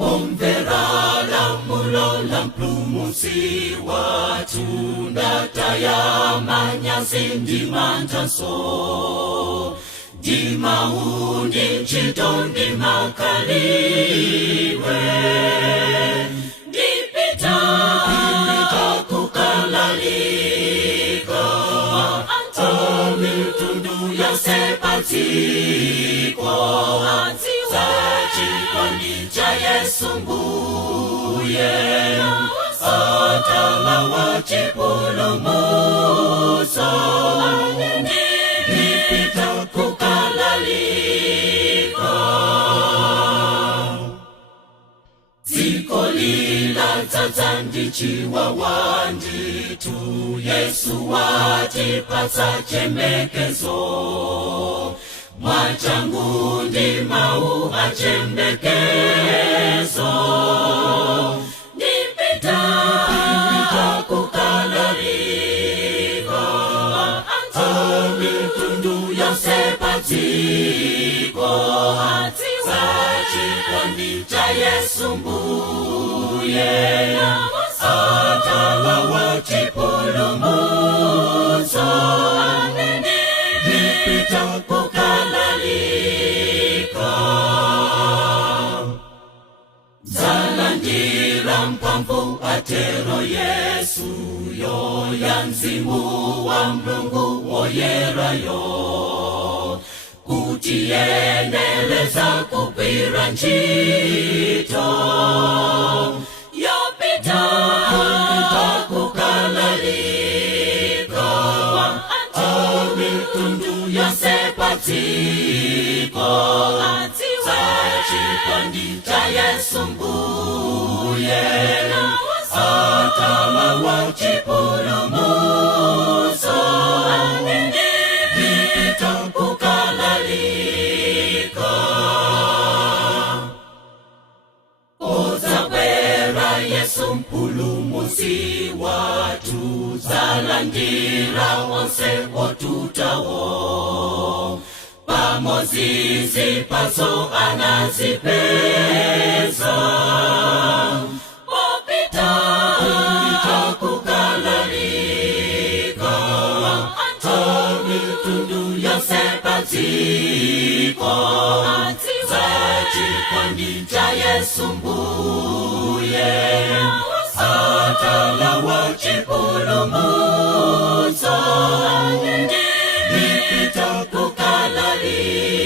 Pomvera la mulo la mplumusi watunda taya manyazi ndimanjanso dimaundi nchito ndimakaliwe dipita kukalalika mitundu ya sepatiko Zachikondi cha Yesu mbuye atalawa chipulumuso nipita kukalalika zikolila zazandichiwa wanditu Yesu watipasa chemekezo Mwachangu ndimau achembekezo Nipita kukalalika Mitundu ya sepatiko Zachikondi cha Yesu mbuye atalawa chipulumuso Nipita Zalandira mpamvu atero Yesu yo yanzimu wa mlungu woyerayo Kutiendeleza kupira njito Yopita kukalalika Mitundu ya sepatiko Zachikondi cha Yesu mbuye atalawa chipulumuso nipita kukalalika Ozakwera Yesu mpulumusi watu Zalandira onse otutawo Pamozizi paso anazipeza Opita kukalalika Mitundu ya sepatiko Zachikondi cha Yesu mbuye atalawa chipulumuso nipita kukalalika